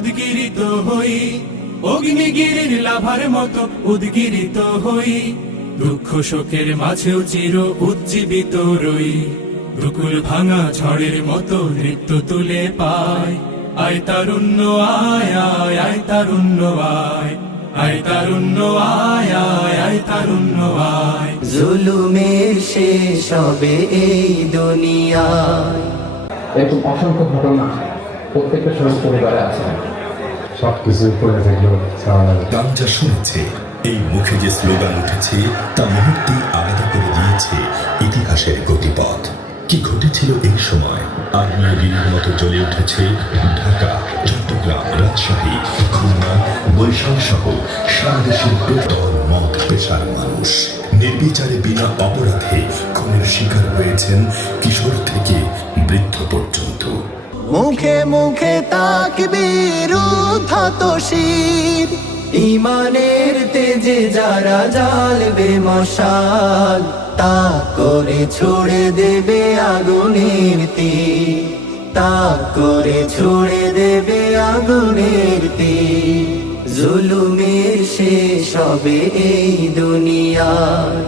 উদ্গিরিত হই অগ্নিগিরির লাভার মতো উদ্গিরিত হই। দুঃখ শোকের মাঝেও চির উজ্জীবিত রই। দুকুল ভাঙা ঝড়ের মতো নৃত্য তুলে পায়। আয় তারুণ্য আয় আয় আয় তারুণ্য আয়। আয় তারুণ্য আয় আয় আয় তারুণ্য আয়। জুলুমের শেষ হবে এই দুনিয়ায় এরকম অসংখ্য ঘটনা। প্রত্যেকটা শহীদ পরিবারে আছে। সব কিছু করে দেখল গান যা শুনেছে। এই মুখে যে স্লোগান উঠেছে তা মুহূর্তে আলাদা করে দিয়েছে ইতিহাসের গতিপথ। কি ঘটেছিল এই সময়? আগ্নেয়গিরির মতো জ্বলে উঠেছে ঢাকা চট্টগ্রাম রাজশাহী খুলনা বৈশাল সহ সারা দেশের দল মত পেশার মানুষ। নির্বিচারে বিনা অপরাধে খুনের শিকার হয়েছেন কিশোর থেকে বৃদ্ধ পর্যন্ত। মুখে মুখে তাকবীর উদ্ধাত শির। ইমানের তেজে যারা জ্বালবে মশাল, তা করে ছুড়ে দেবে আগুনের তীর। তা করে ছুড়ে দেবে আগুনের তীর। জুলুমের শেষ হবে এই দুনিয়ায়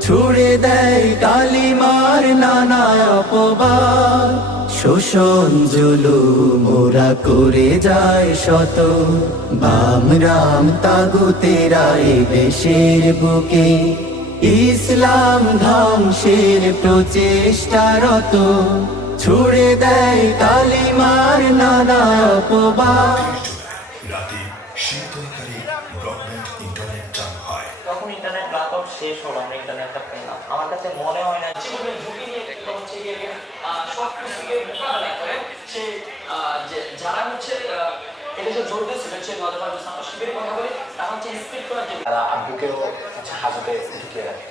ছুড়ে দেয় কালিমার নানা অপবাদ। শোষণ জুলু মোরা করে যায় শত। বাম রাম তাগুতেরা এ দেশের বুকে। ইসলাম ধ্বংসের প্রচেষ্টারত ছুড়ে দেয় কালিমার নানা অপবাদ। আমরা কাছে মনে হয় না জীবনের ঝুঁকি নিয়ে একটা হচ্ছে গিয়ে সব কিছুকে মোকাবেলা করে সে যারা হচ্ছে এদেশে জোর দিয়েছিল সে নদী পাঁচ শিবিরের কথা বলি তারা হচ্ছে স্পিড করার জন্য তারা হচ্ছে হাজতে ঢুকিয়ে রাখে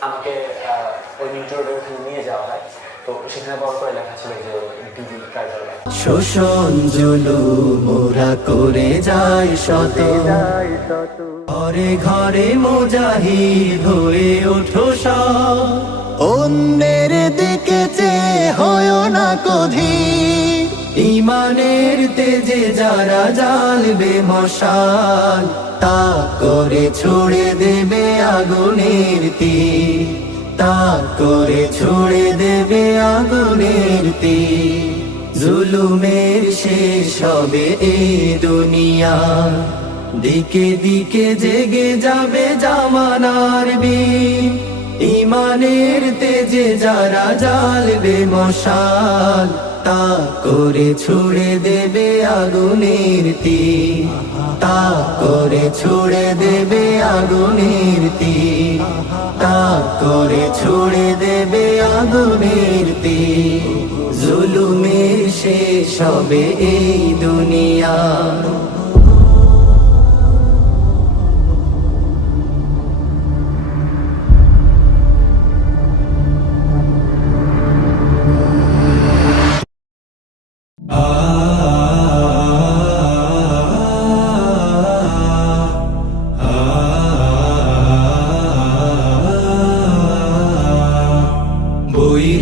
আমাকে ওই মিন্টু নিয়ে যাওয়া হয়। তো সেখানে বড় করে লেখা ছিল যে কার্যালয় শোষণ জুলু মোরা করে যায় শত। ঘরে ঘরে মুজাহিদ হয়ে ওঠো সব। অন্যের দিকে চেয়ে হয় না কধি। ইমানের তেজে যারা জ্বালবে মশাল তা করে ছুড়ে দেবে আগুনের তীর। তা করে ছুড়ে দেবে আগুনের তীর। জুলুমের শেষ হবে এই দুনিয়া। দিকে দিকে জেগে যাবে জামানার বীর। ইমানের তেজে যারা জ্বালবে মশাল। তা করে ছুড়ে দেবে আগুনের তীর। তা করে ছুড়ে দেবে আগুনের তীর। তা করে ছুড়ে দেবে আগুনের তীর। জুলুমের শেষ হবে এই দুনিয়া।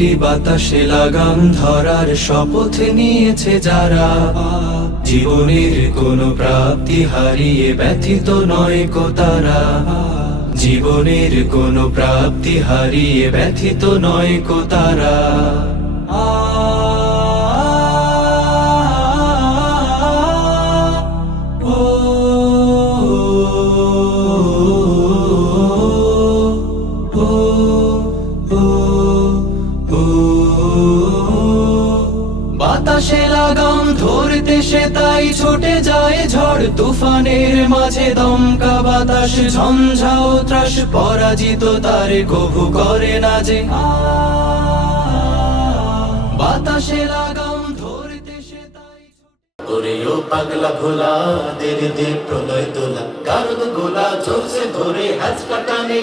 বৈরি বাতাসে লাগাম ধরার শপথ নিয়েছে যারা জীবনের কোনো প্রাপ্তি হারিয়ে ব্যথিত নয় কো তারা জীবনের কোনো প্রাপ্তি হারিয়ে ব্যথিত নয় কো তারা বাতাসে লাগাম, ধরতে সে তাই ছুটে যায় ঝড়। তুফানের মাঝে দমকা বাতাস ঝঞ্ঝাও ত্রাস, পরাজিত তার কভু করে না যে। বাতাসে লাগাম, ধরতে সে তাই ওরে ও পাগলা ভোলা দের দে প্রলয় তোলা কারদ গোলা চলছে ধরে হাজ কাটানে।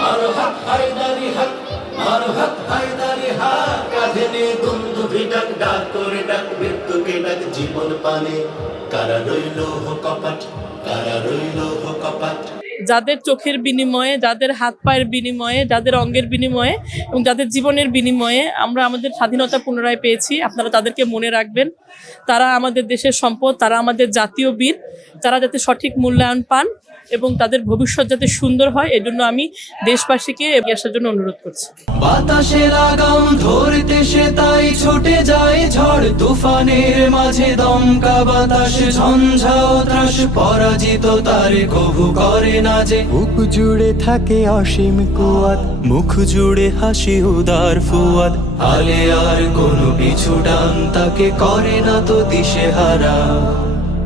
মারো হাত, হায়দারি হাত, মারো হাত, হায়দারি হাত। কাঁধে নে বন্ধু ভিডাক ডাক করে ডাক, মৃত্যুকে ডাক, জীবন পানে। কারা রইল কপাট, কারা রইল কপাট? যাদের চোখের বিনিময়ে, যাদের হাত পায়ের বিনিময়ে, যাদের অঙ্গের বিনিময়ে এবং যাদের জীবনের বিনিময়ে আমরা আমাদের স্বাধীনতা পুনরায় পেয়েছি, আপনারা তাদেরকে মনে রাখবেন। তারা আমাদের দেশের সম্পদ, তারা আমাদের জাতীয় বীর, তারা যাতে সঠিক মূল্যায়ন পান। এবং তাদের ভবিষ্যৎ যাতে সুন্দর হয় এজন্য আমি দেশবাসীকে এগিয়ে আসার জন্য অনুরোধ করছি। বাতাসে লাগাম ধরতে সে তাই ছুটে যায় ঝড় তুফানের মাঝে দমকা বাতাস ঝঞ্ঝাও ত্রাস পরাজিত তার কভু করে না যে। বুক জুড়ে থাকে অসীম কুয়াত মুখ জুড়ে হাসি উদার ফুয়াদ। আলে আর কোনো পিছু ডান তাকে করে না তো দিশে হারা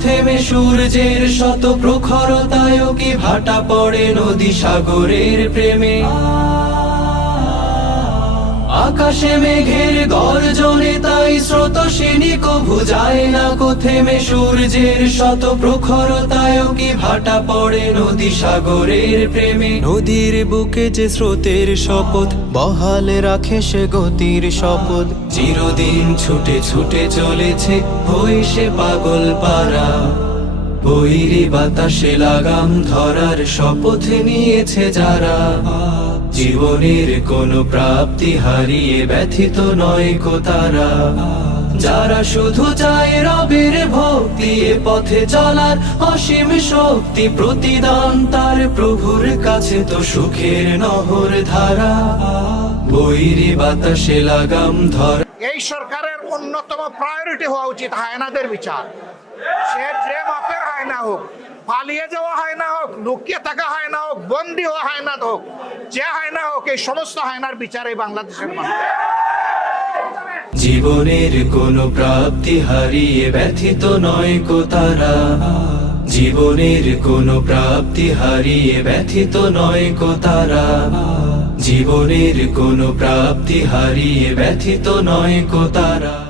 থেমে সূর্যের শত প্রখরতায় কি ভাটা পড়ে নদী সাগরের প্রেমে? আকাশে মেঘের গর্জনে তাই স্রোতসিনী কভু যায় না কো থেমে সূর্যের শত প্রখরতায় কি ভাটা পড়ে নদী সাগরের প্রেমে? নদীর বুকে যে স্রোতের শপথ বহাল রাখে সে গতির শপথ। চিরদিন ছুটে ছুটে চলেছে হই সে পাগল পারা বৈরি বাতাসে লাগাম ধরার শপথ নিয়েছে যারা। জীবনের কোনো প্রাপ্তি হারিয়ে ব্যথিত নয় কো তারা। যারা শুধু চায় রবের ভক্তি, এ পথে চলার অসীম শক্তি, প্রতিদান তার প্রভুর কাছে তো সুখের নহর ধারা। বৈরি বাতাসে লাগাম ধর। এই সরকারের অন্যতম প্রায়োরিটি হওয়া উচিত হায়নাদের বিচার। সে যে মাপের হায়না হোক পালিয়ে যাওয়া হায়না হোক, লুকিয়ে থাকা হায়না হোক, বন্দি হওয়া হয় না হোক, যে হায়না হোক, এই সমস্ত হায়নার বিচার বাংলাদেশের মানুষ। জীবনের কোনো প্রাপ্তি হারিয়ে ব্যথিত নয় কো তারা। জীবনের কোন প্রাপ্তি হারিয়ে ব্যথিত নয় কো তারা। জীবনের কোন প্রাপ্তি হারিয়ে ব্যথিত নয় কো তারা।